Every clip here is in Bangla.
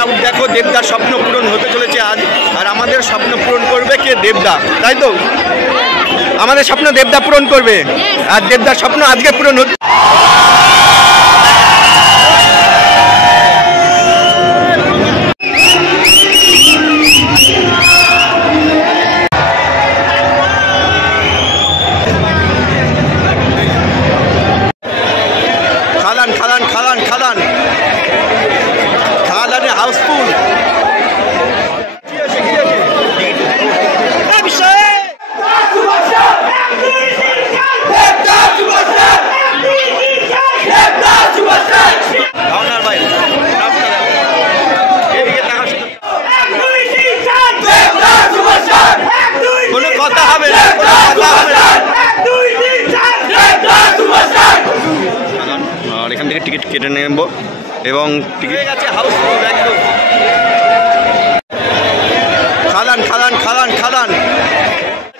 ক্রাউড দেখো, দেবদার স্বপ্ন পূরণ হতে চলেছে আজ। আর আমাদের স্বপ্ন পূরণ করবে কে? দেবদা, তাই তো? আমাদের স্বপ্ন দেবদা পূরণ করবে, আর দেবদার স্বপ্ন আজকে পূরণ হচ্ছে। খাদানে হাউসফুল। কোনো কথা হবে না, আর এখান থেকে টিকিট কেটে নেব এবং টিকিট আছে হাউসফুল একদম। খাদান খাদান খাদান খাদান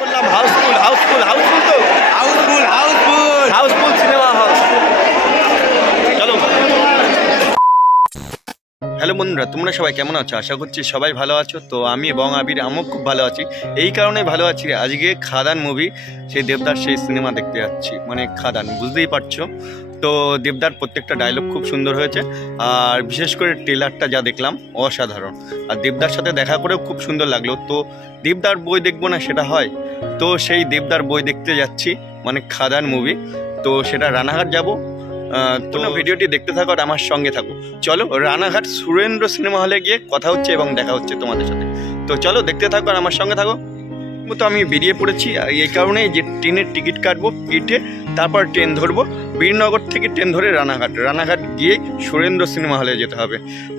বললাম, হাউসফুল হাউসফুল হাউসফুল তো houseful houseful houseful cinema hall. চলো। হ্যালো বন্ধুরা, তোমরা সবাই কেমন আছো? আশা করছি সবাই ভালো আছো। তো আমি এবং আবির আমিও খুব ভালো আছি। এই কারণে ভালো আছি, আজকে খাদান মুভি, সেই দেবদার সেই সিনেমা দেখতে যাচ্ছি, মানে খাদান, বুঝতেই পারছো। তো দেবদার প্রত্যেকটা ডায়লগ খুব সুন্দর হয়েছে, আর বিশেষ করে ট্রেলারটা যা দেখলাম অসাধারণ। আর দেবদার সাথে দেখা করেও খুব সুন্দর লাগলো। তো দেবদার বই দেখবো না সেটা হয়? তো সেই দেবদার বই দেখতে যাচ্ছি, মানে খাদান মুভি। তো সেটা রানাঘাট যাব। তো ভিডিওটি দেখতে থাকো আর আমার সঙ্গে থাকো। চলো, রানাঘাট সুরেন্দ্র সিনেমা হলে গিয়ে কথা হচ্ছে এবং দেখা হচ্ছে তোমাদের সাথে। তো চলো, দেখতে থাকো আর আমার সঙ্গে থাকো। তো আমি বেরিয়ে পড়েছি এই কারণে যে ট্রেনের টিকিট কাটবো, কেটে তারপর ট্রেন ধরবো। বীরনগর থেকে ট্রেন ধরে রানাঘাট গিয়ে সুরেন্দ্র সিনেমা হলে যেতে হবে।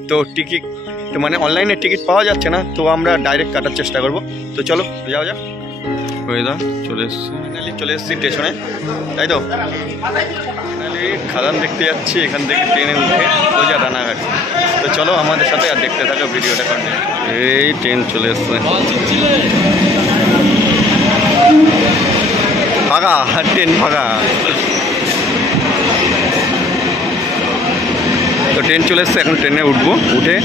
তো টিকিট মানে অনলাইনে টিকিট পাওয়া যাচ্ছে না, তো আমরা ডাইরেক্ট কাটার চেষ্টা করব। তো চলো যাওয়া যাক। ওয়েদার চলে এসেছি স্টেশনে, তাই তো? খাদান দেখতে যাচ্ছি, এখান থেকে ট্রেনে উঠে সোজা রানাঘাট। তো চলো আমাদের সাথে আর দেখতে থাকো ভিডিওটা কন্টিনিউ। এই ট্রেন চলে এসছে, ফাঁকা, ট্রেন ফাঁকা। তো ট্রেন চলে এসছে, এখন ট্রেনে উঠবো, উঠে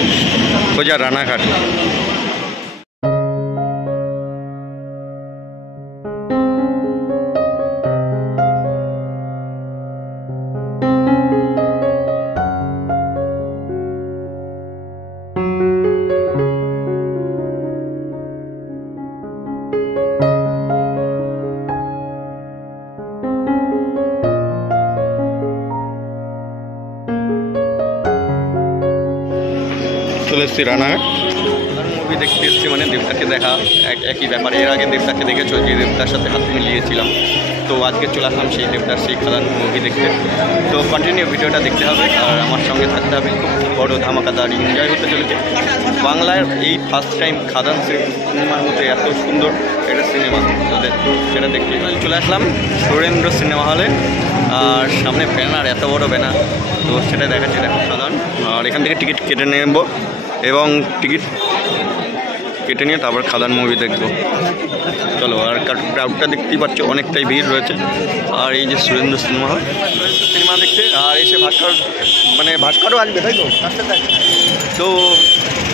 সোজা রানাঘাট। চলে এসেছি রানাঘাট। মুভি দেখতে এসেছি মানে দেবদাকে দেখা, একই ব্যাপার। এর আগে দেবদাকে দেখেছো, যে দেবদার সাথে হাত মিলিয়েছিলাম। তো আজকে চলে আসলাম সেই দেবদার সেই খাদান মুভি দেখতে। তো কন্টিনিউ ভিডিওটা দেখতে হবে আর আমার সঙ্গে থাকতে হবে। খুব বড় ধামাকাদার এনজয় হতে চলেছে। বাংলার এই ফার্স্ট টাইম খাদান সিনেমার মধ্যে এত সুন্দর একটা সিনেমা, তাদের সেটা দেখতে চলে আসলাম সুরেন্দ্র সিনেমা হলে। আর সামনে ব্যানার, এত বড় ব্যানার, তো সেটা দেখাচ্ছি, দেখো খাদান। আর এখান থেকে টিকিট কেটে নেব এবং টিকিট কেটে নিয়ে তারপর খাদান মুভি দেখবো। চলো, আর ক্রাউডটা দেখতেই পাচ্ছ, অনেকটাই ভিড় রয়েছে। আর এই যে সুরেন্দ্র সিনেমা হল, সিনেমা দেখতে। আর এসে ভাস্করও আসবে, তাই তো? তো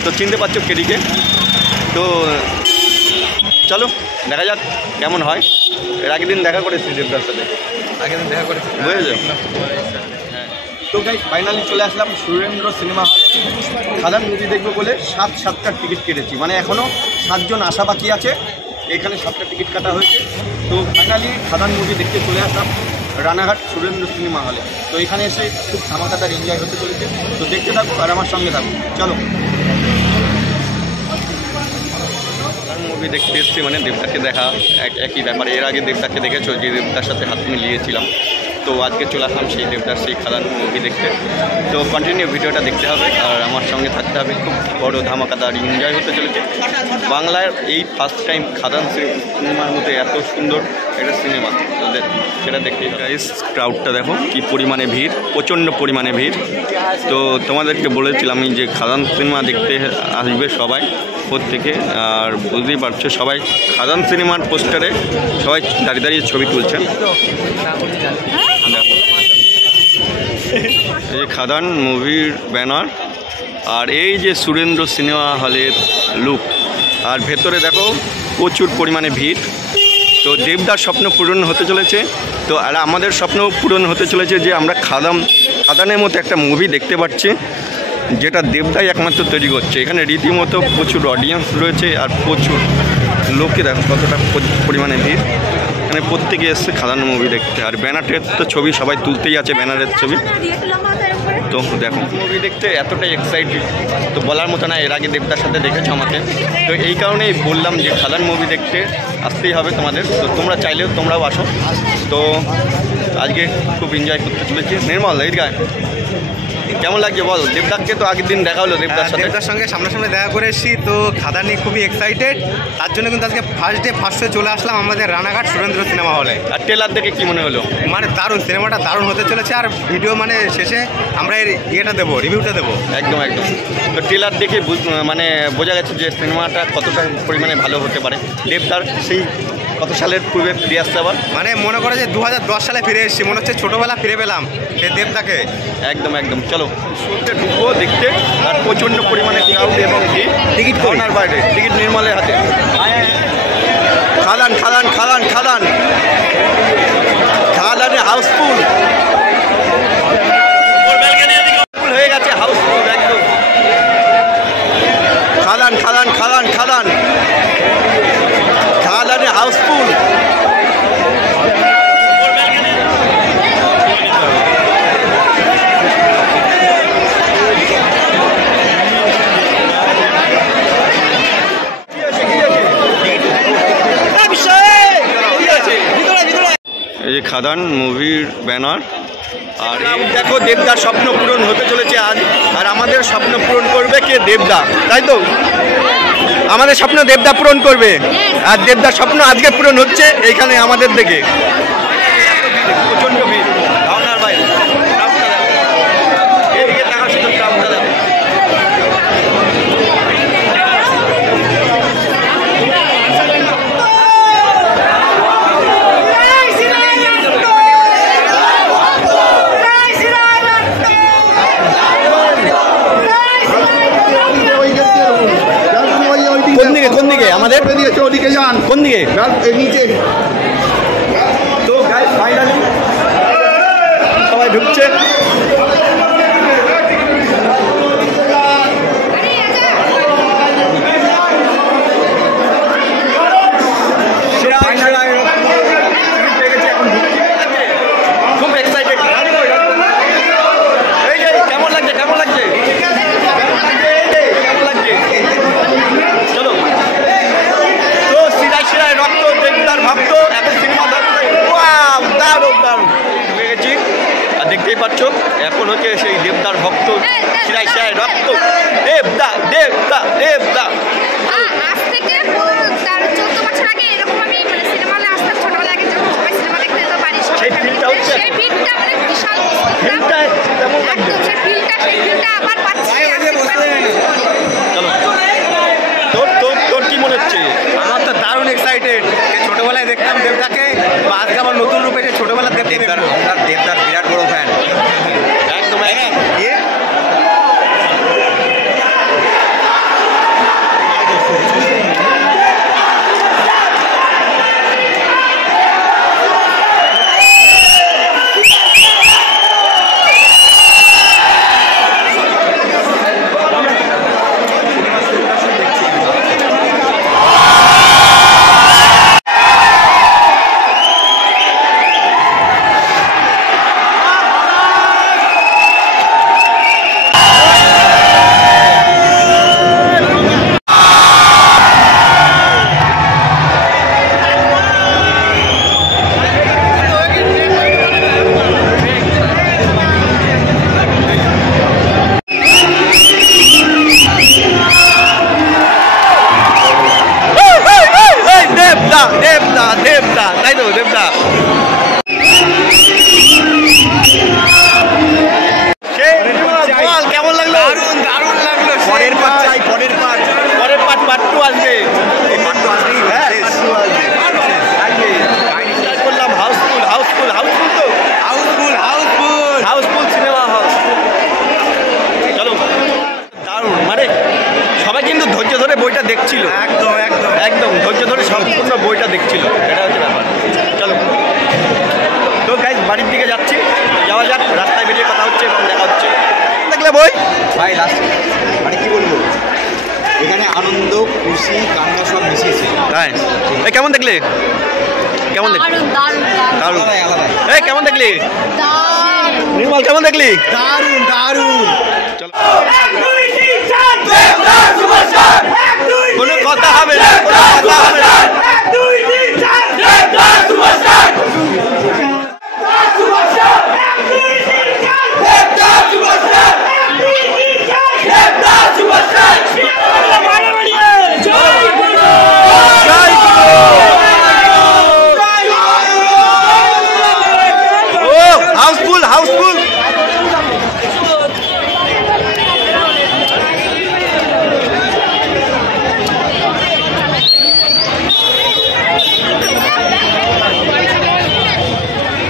তো চিনতে পারছো কেডিকে। তো চলো দেখা যাক কেমন হয়। এর আগের দিন দেখা করেছি দেবদার সাথে, আগের দিন দেখা করেছি, বুঝেছো? হ্যাঁ। তো গাইস ফাইনালি চলে আসলাম সুরেন্দ্র সিনেমা হল। খাদান মুভি দেখবো বলে 7টার টিকিট কেটেছি, মানে এখনও 7 জন আসা বাকি আছে। এখানে 7টা টিকিট কাটা হয়েছে। তো ফাইনালি খাদান মুভি দেখতে চলে আসলাম রানাঘাট সুরেন্দ্র সিনেমা হলে। তো এখানে এসে খুব ধামাকাদার এনজয় হতে চলেছে। তো দেখতে থাকো আর আমার সঙ্গে থাকো। চলো। মুভি দেখতে এসেছি মানে দেবদাকে দেখা, একই ব্যাপার। এর আগে দেবদাকে দেখেছো, যে দেবদার সাথে হাত মিলিয়েছিলাম। তো আজকে চলে আসলাম সেই দেবদার সেই খাদান মুভি দেখতে। তো কন্টিনিউ ভিডিওটা দেখতে হবে আর আমার সঙ্গে থাকতে হবে। খুব বড় ধামাকাদার এনজয় হতে চলেছে। বাংলার এই ফার্স্ট টাইম খাদান সিনেমার মধ্যে এত সুন্দর একটা সিনেমা, তাদের সেটা দেখতে। গাইস ক্রাউডটা দেখো কি পরিমাণে ভিড়, প্রচণ্ড পরিমাণে ভিড়। তো তোমাদেরকে বলেছিলাম যে খাদান সিনেমা দেখতে আসবে সবাই প্রত্যেকে। আর বুঝতেই পারছো, সবাই খাদান সিনেমার পোস্টারে সবাই দাঁড়িয়ে দাঁড়িয়ে ছবি তুলছে। এই যে খাদান মুভির ব্যানার, আর এই যে সুরেন্দ্র সিনেমা হলের লুক, আর ভেতরে দেখো প্রচুর পরিমাণে ভিড়। তো দেবদার স্বপ্ন পূরণ হতে চলেছে। তো আর আমাদের স্বপ্ন পূরণ হতে চলেছে যে আমরা খাদানের মতো একটা মুভি দেখতে পাচ্ছি, যেটা দেবদাই একমাত্র তৈরি করছে। এখানে রীতিমতো প্রচুর অডিয়েন্স রয়েছে আর প্রচুর লোকে দেখো কতটা পরিমাণে ভিড়। এখানে প্রত্যেকে এসছে খাদান মুভি দেখতে। আর ব্যানারের তো ছবি সবাই তুলতেই আছে, ব্যানারের ছবি। তো দেখো মুভি দেখতে এতটাই এক্সাইটেড, তো বলার মতো না। এর আগে দেবদার সাথে দেখেছো আমাকে, তো এই কারণেই বললাম যে খাদান মুভি দেখতে আসতেই হবে তোমাদের। তো তোমরা চাইলেও তোমরাও আসো। তো আজকে খুব এনজয় করতে চলেছি। নির্মল এই গায়ে কেমন লাগছে বল? দেবদাকে তো আগের দিন দেখা হলো, দেবদার সঙ্গে সামনাসামনি দেখা করে এসেছি। তো খাদান নিয়ে খুবই এক্সাইটেড, তার জন্য কিন্তু আজকে ফার্স্ট শো চলে আসলাম আমাদের রানাঘাট সুরেন্দ্র সিনেমা হলে। আর ট্রেলার দেখে কি মনে হলো? মানে দারুণ, সিনেমাটা দারুণ হতে চলেছে। আর ভিডিও মানে শেষে আমরা এর ইয়েটা দেবো, রিভিউটা দেবো। একদম একদম। তো ট্রেলার দেখে মানে বোঝা গেছে যে সিনেমাটা কতটা পরিমাণে ভালো হতে পারে। দেবদার সেই কত সালের পূর্বে ফিরে আসতে আবার, মানে মনে করে যে 2010 সালে ফিরে এসেছি, মনে হচ্ছে ছোটোবেলা ফিরে পেলাম এই দেবদাকে। একদম একদম। চলো শুনতে ঢুকবো দেখতে। আর প্রচণ্ড পরিমাণে ক্রাউড এবং টিকিট কর্নার বাইরে, টিকিট নির্মলের হাতে। খাদান খাদান খাদান খাদান খাদানে হাউসফুল হয়ে গেছে, হাউসফুল একদম। খাদান খাদান খাদান খাদান খাদানে হাউসফুল। এই যে খাদান মুভির ব্যানার। আর এই দেখো দেবদার স্বপ্ন পূরণ হতে চলেছে আজ। আর আমাদের স্বপ্ন পূরণ করবে কে? দেবদা, তাই তো? আমাদের স্বপ্ন দেবদা পূরণ করবে। আর দেবদার স্বপ্ন আজকে পূরণ হচ্ছে এইখানে আমাদের দেখে। প্রচণ্ড ভিড় ধারণার বাইরে। এইদিকে দেখা শুধু ক্রাউডটা দেখো। কোন দিকে আমাদের ওদিকে যান? কোন দিকে? নিচে। তো গাইস ফাইনালি সবাই ঢুকছে। খুব এক্সাইটেড। এই যে কেমন লাগছে, কেমন লাগছে, কেমন লাগছে? চলো। তো শিরায় শিরায় রক্ত, দেবদার ভক্ত, এখন সিনেমা দারুণ দারুণ হয়ে গেছি। আর দেখতেই পাচ্ছ এখন হচ্ছে সেই দেবদার ভক্ত, শিরায় শিরায় রক্ত, দেবদা দেবদা দেবদা। আজ থেকে 14 বছর আগে এরকম আমি মানে সিনেমা হলে আসতাম ছোটবেলা, আগে যখন সবাই সিনেমা দেখতে যেত বাড়ির সবাই। সেই ফিলটা হচ্ছে, সেই ফিলটা মানে বিশাল ফিলটা কেমন লাগছে? একদম সেই ফিলটা আবার পাচ্ছি। চলো তোর তোর তোর কি মনে হচ্ছে? আমার তো দারুণ এক্সাইটেড। ছোটোবেলায় দেখতাম দেবদাকে, আজকে আবার নতুন রূপে যে ছোটোবেলা দেখতে দেখবো। আমরা দেবদার বিরাট বড় ফ্যান। একদম একদম। দেবদা দেবদা, তাই তো? দেবদা কেমন লাগলো? দারুণ দারুণ লাগলো। পরের পার্ট চাই, পরের পার্ট পার্ট 2 আসবে। করলাম হাউসফুল হাউসফুল হাউসফুল, তো houseful houseful houseful cinema hall. চলো দারুণ কিন্তু ধৈর্য ধরে বইটা দেখছিল, একদম একদম একদম ধৈর্য ধরে সম্পূর্ণ বইটা দেখছিল, এটা হচ্ছে ব্যাপার। চলো তো গাইজ বাড়ির দিকে যাচ্ছি, যাওয়া যাক, রাস্তায় বেরিয়ে কথা হচ্ছে এবং দেখা হচ্ছে। দেখলে বই ভাই লাস্ট মানে কি বলবো, এখানে আনন্দ খুশি কান্না সব মিশিয়েছে। তাই এই কেমন দেখলে, কেমন দেখলি? দারুণ। আলাদাই আলাদাই, এই কেমন দেখলি? নির্মল কেমন দেখলি? দারুণ দারুণ। চলো কোনো কথা হবে না, কোনো কথা হবে না। Houseful houseful.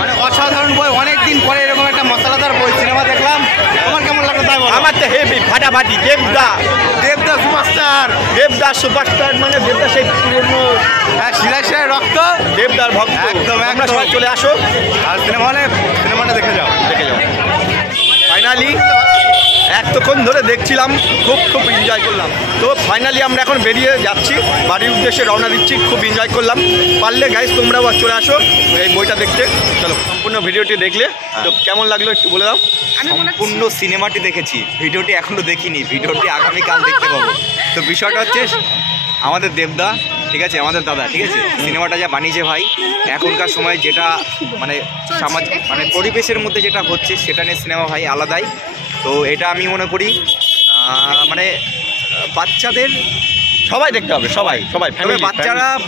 মানে অসাধারণ বই, অনেকদিন পরে এরকম একটা মশলাদার বই সিনেমা দেখলাম। আমার কেমন লাগলো তাই বলো? আমার তো হেভি ফাটাফাটি। দেবদা, দেবদা সুপারস্টার, দেবদা সুপারস্টার, মানে দেবদা সেই পুরনো হ্যাঁ শিলায় শিলায় রক্ত, দেবদার ভক্ত। একদম, আমরা একদম। সবাই চলে আসো, আর সিনেমা হলে সিনেমাটা দেখে যাও। দেখে যাও। ফাইনালি এতক্ষণ ধরে দেখছিলাম, খুব খুব এনজয় করলাম। তো ফাইনালি আমরা এখন বেরিয়ে যাচ্ছি, বাড়ির উদ্দেশ্যে রওনা দিচ্ছি। খুব এনজয় করলাম। পারলে গাইজ তোমরাও চলে আসো এই বইটা দেখতে। চলো সম্পূর্ণ ভিডিওটি দেখলে তো কেমন লাগলো একটু বলে দাও। সম্পূর্ণ সিনেমাটি দেখেছি, ভিডিওটি এখনো দেখিনি, ভিডিওটি আগামীকাল দেখতে পাবো। তো বিষয়টা হচ্ছে আমাদের দেবদা, ঠিক আছে, আমাদের দাদা, ঠিক আছে, সিনেমাটা যা বানিয়েছে ভাই, এখনকার সময় যেটা মানে সমাজ মানে পরিবেশের মধ্যে যেটা হচ্ছে সেটা নিয়ে সিনেমা ভাই আলাদাই। তো এটা আমি মনে করি মানে বাচ্চাদের সবাই দেখতে হবে, সবাই সবাই তবে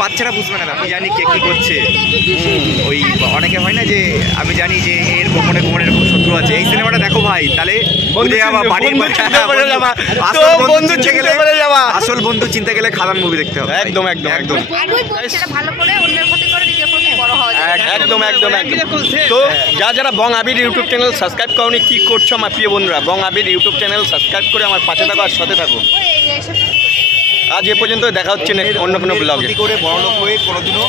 বাচ্চারা বুঝবে না, আমি জানি কে কী করছে। ওই অনেকে হয় না যে আমি জানি যে এর গোপনে গোপনে এরকম শত্রু আছে, এই সিনেমাটা দেখো ভাই, তাহলে আসল বন্ধু চিনতে গেলে খাদান মুভি দেখতে হবে। একদম একদম একদম সেটা ভালো করে অন্যের ক্ষতি করে নিজের প্রতি বড় হওয়া যায়। একদম একদম একদম। তো যারা বং আবির ইউটিউব চ্যানেল সাবস্ক্রাইব করনি, কি করছো আমার প্রিয় বন্ধুরা? বং আবির ইউটিউব চ্যানেল সাবস্ক্রাইব করে আমার পাশে থাকো আর সাথে থাকো। আজ এ পর্যন্ত, দেখা হচ্ছে অন্য কোনো ব্লগে। করে বড় লোক হয়ে কোনোদিনও